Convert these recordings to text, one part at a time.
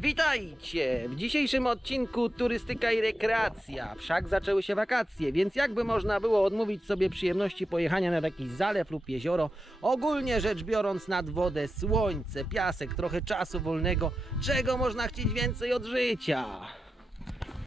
Witajcie! W dzisiejszym odcinku turystyka i rekreacja. Wszak zaczęły się wakacje, więc jakby można było odmówić sobie przyjemności pojechania nad jakiś zalew lub jezioro, ogólnie rzecz biorąc nad wodę, słońce, piasek, trochę czasu wolnego, czego można chcieć więcej od życia?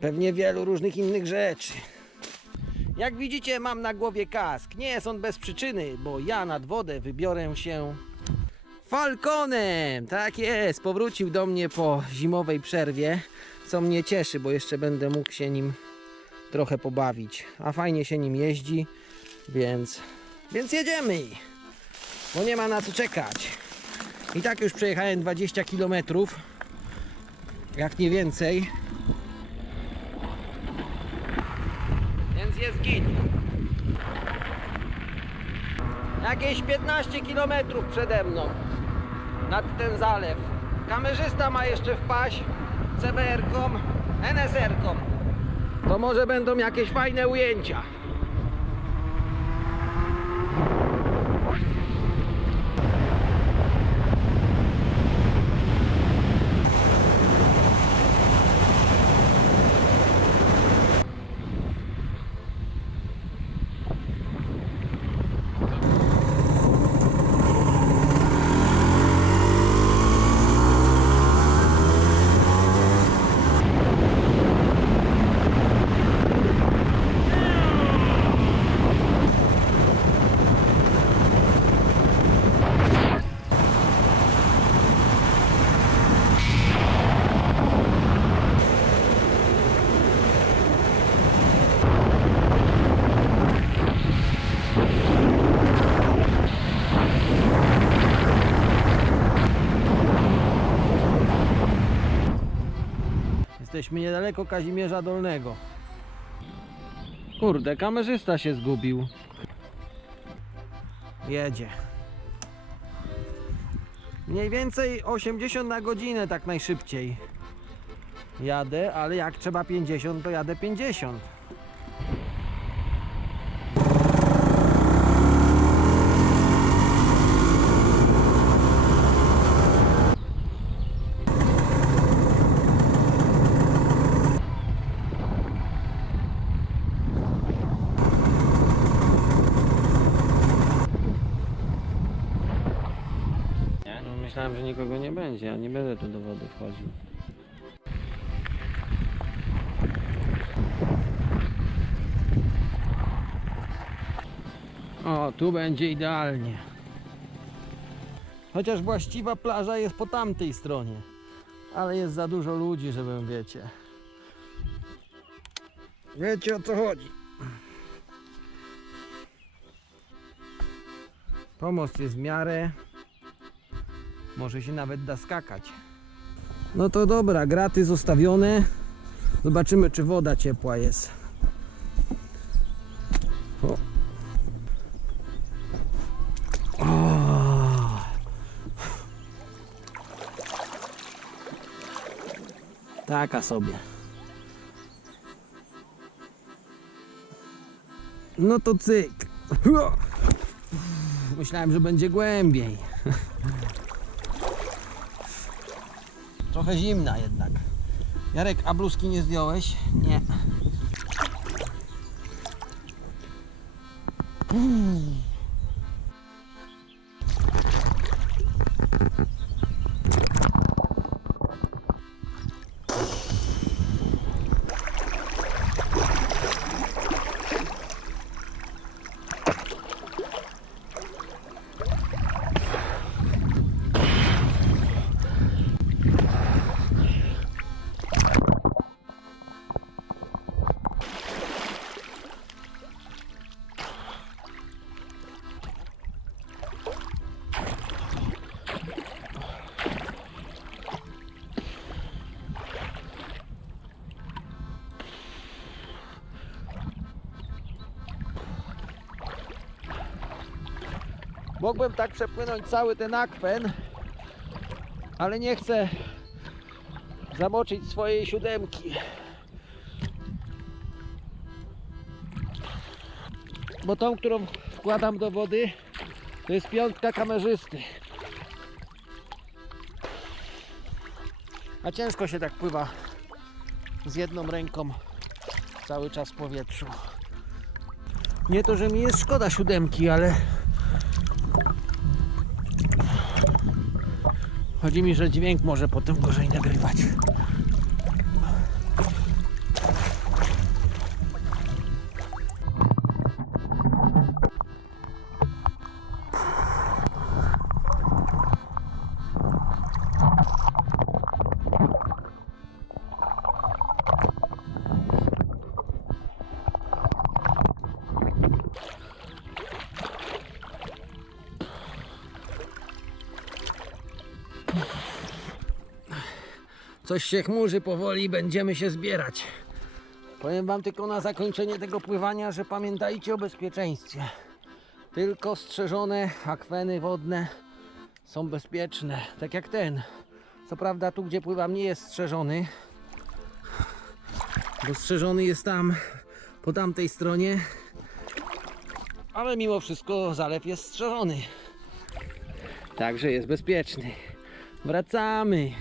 Pewnie wielu różnych innych rzeczy. Jak widzicie, mam na głowie kask. Nie jest on bez przyczyny, bo ja nad wodę wybiorę się Falconem! Tak jest, powrócił do mnie po zimowej przerwie, co mnie cieszy, bo jeszcze będę mógł się nim trochę pobawić. A fajnie się nim jeździ, więc, więc jedziemy! Bo nie ma na co czekać. I tak już przejechałem 20 km, jak nie więcej. Więc jest git. Jakieś 15 km przede mną nad ten zalew. Kamerzysta ma jeszcze wpaść CBR-ką, NSR-ką. To może będą jakieś fajne ujęcia. Jesteśmy niedaleko Kazimierza Dolnego. Kurde, kamerzysta się zgubił. Jedzie. Mniej więcej 80 na godzinę tak najszybciej. Jadę, ale jak trzeba 50, to jadę 50. No, myślałem, że nikogo nie będzie, ja nie będę tu do wody wchodził. O, tu będzie idealnie. Chociaż właściwa plaża jest po tamtej stronie. Ale jest za dużo ludzi, żebym wiecie. Wiecie o co chodzi. Pomost jest w miarę. Może się nawet da skakać. No to dobra, graty zostawione. Zobaczymy, czy woda ciepła jest. O. Taka sobie. No to cyk. Myślałem, że będzie głębiej. Trochę zimna jednak. Jarek, a bluzki nie zdjąłeś? Nie. Mógłbym tak przepłynąć cały ten akwen, ale nie chcę zamoczyć swojej siódemki. bo tą, którą wkładam do wody, to jest piątka kamerzysty. A ciężko się tak pływa z jedną ręką cały czas w powietrzu. Nie to, że mi jest szkoda siódemki, ale chodzi mi, że dźwięk może potem gorzej nagrywać. Coś się chmurzy powoli, będziemy się zbierać. Powiem Wam tylko na zakończenie tego pływania, że pamiętajcie o bezpieczeństwie. Tylko strzeżone akweny wodne są bezpieczne, tak jak ten. Co prawda tu, gdzie pływam, nie jest strzeżony, bo strzeżony jest tam, po tamtej stronie, ale mimo wszystko zalew jest strzeżony. Także jest bezpieczny. Wracamy.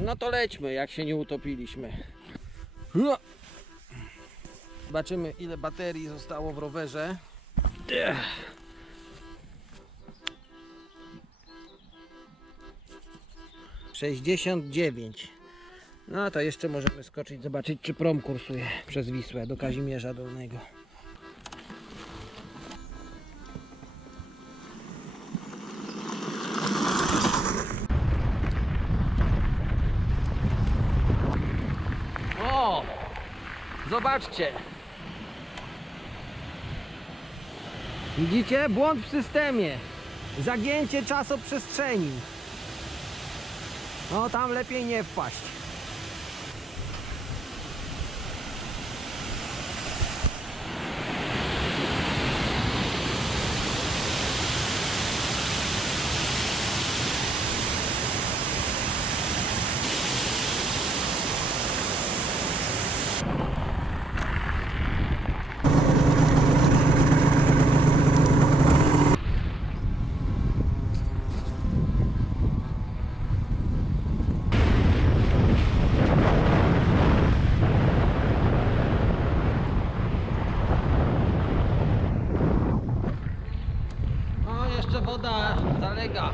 No to lećmy, jak się nie utopiliśmy. Zobaczymy, ile baterii zostało w rowerze. Sześćdziesiąt dziewięć. No to jeszcze możemy skoczyć, zobaczyć, czy prom kursuje przez Wisłę do Kazimierza Dolnego. Zobaczcie! Widzicie? Błąd w systemie. Zagięcie czasoprzestrzeni. No tam lepiej nie wpaść. O, jeszcze woda jeszcze.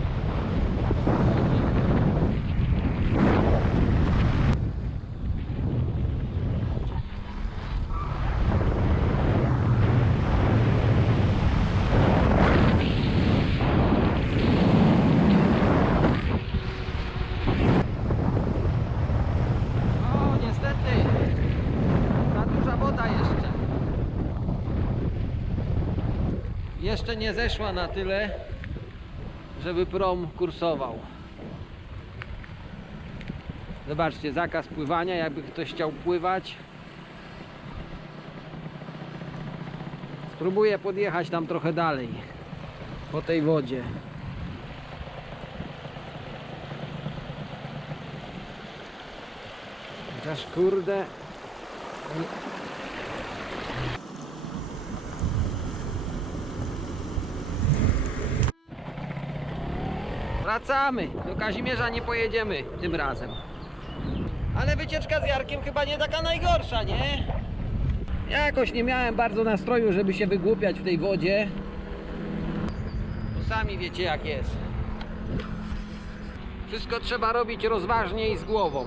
Jeszcze nie zeszła na tyle, żeby prom kursował. Zobaczcie, zakaz pływania, jakby ktoś chciał pływać. Spróbuję podjechać tam trochę dalej, po tej wodzie. Chociaż kurde, Wracamy. Do Kazimierza nie pojedziemy tym razem. Ale wycieczka z Jarkiem chyba nie taka najgorsza, nie? Jakoś nie miałem bardzo nastroju, żeby się wygłupiać w tej wodzie. Bo sami wiecie jak jest. Wszystko trzeba robić rozważnie i z głową.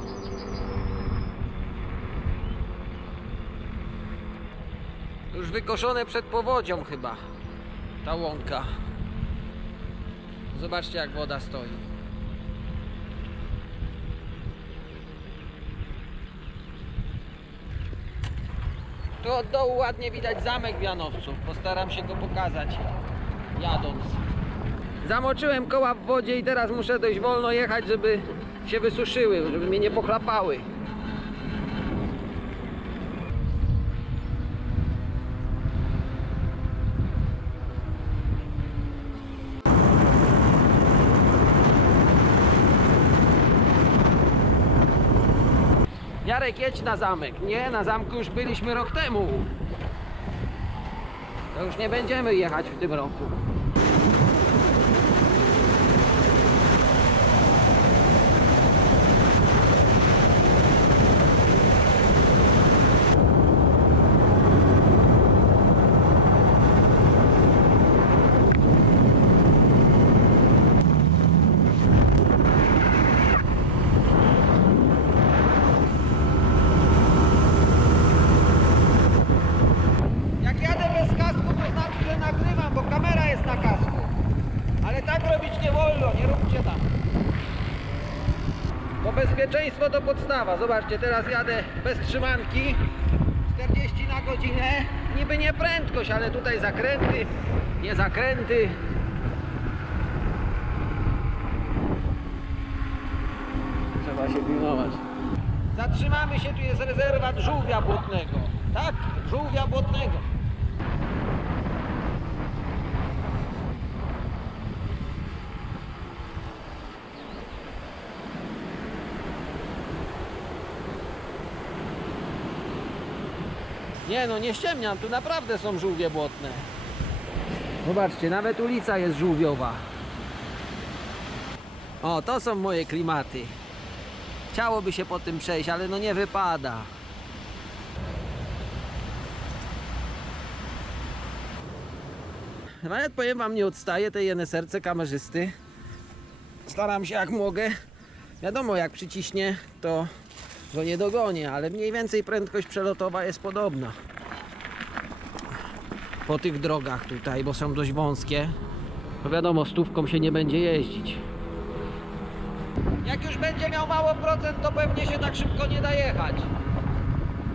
Już wykoszone przed powodzią chyba. Ta łąka. Zobaczcie jak woda stoi. Tu od dołu ładnie widać zamek Wianowców. Postaram się go pokazać jadąc. Zamoczyłem koła w wodzie i teraz muszę dość wolno jechać, żeby się wysuszyły, żeby mnie nie pochlapały. Jarek jedź na zamek. Nie, na zamku już byliśmy rok temu. To już nie będziemy jechać w tym roku. Jak jadę bez kasku, to znaczy, że nagrywam, bo kamera jest na kasku. Ale tak robić nie wolno, nie róbcie tak. Bo bezpieczeństwo to podstawa. Zobaczcie, teraz jadę bez trzymanki. 40 na godzinę. Niby nie prędkość, ale tutaj zakręty, nie zakręty. Trzeba się pilnować. Zatrzymamy się, tu jest rezerwat żółwia błotnego. Tak, żółwia błotnego. Nie no, nie ściemniam, tu naprawdę są żółwie błotne. Zobaczcie, nawet ulica jest żółwiowa. O, to są moje klimaty. Chciałoby się po tym przejść, ale no nie wypada. Nawet powiem wam, nie odstaję tej NSRC kamerzysty. Staram się jak mogę. Wiadomo, jak przyciśnie, to go nie dogonię, ale mniej więcej prędkość przelotowa jest podobna. Po tych drogach tutaj, bo są dość wąskie. To wiadomo, stówką się nie będzie jeździć. Jak już będzie miał mało procent, to pewnie się tak szybko nie da jechać.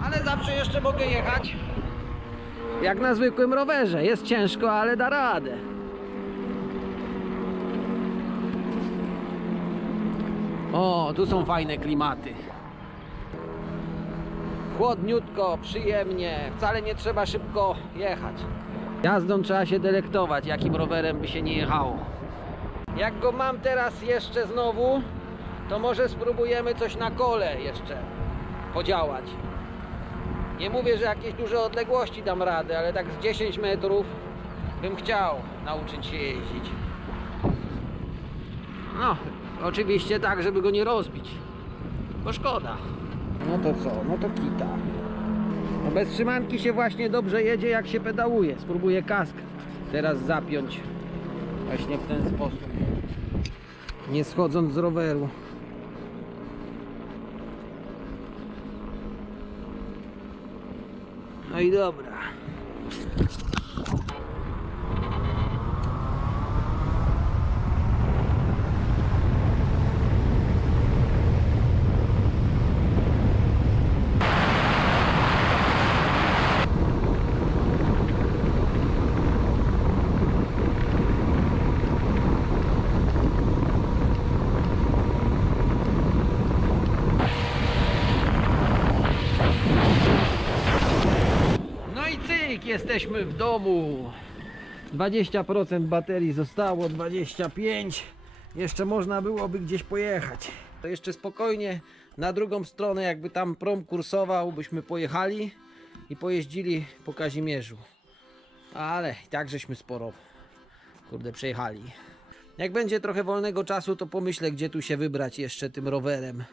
Ale zawsze jeszcze mogę jechać. Jak na zwykłym rowerze. Jest ciężko, ale da radę. O, tu są fajne klimaty. Chłodniutko, przyjemnie. Wcale nie trzeba szybko jechać. Jazdą trzeba się delektować, jakim rowerem by się nie jechało. Jak go mam teraz jeszcze znowu, to może spróbujemy coś na kole jeszcze podziałać. Nie mówię, że jakieś duże odległości dam radę, ale tak z 10 metrów bym chciał nauczyć się jeździć. No, oczywiście tak, żeby go nie rozbić, bo szkoda. No to co? No to kita. No bez trzymanki się właśnie dobrze jedzie, jak się pedałuje. Spróbuję kask teraz zapiąć właśnie w ten sposób. Nie schodząc z roweru. No i dobra. No i cyk, jesteśmy w domu. 20% baterii zostało, 25. Jeszcze można byłoby gdzieś pojechać. To jeszcze spokojnie na drugą stronę, jakby tam prom kursował, byśmy pojechali i pojeździli po Kazimierzu. Ale i tak żeśmy sporo, kurde, przejechali. Jak będzie trochę wolnego czasu, to pomyślę, gdzie tu się wybrać jeszcze tym rowerem.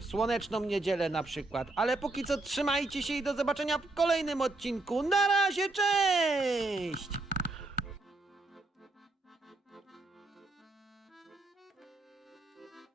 Słoneczną niedzielę na przykład. Ale póki co trzymajcie się i do zobaczenia w kolejnym odcinku. Na razie, cześć!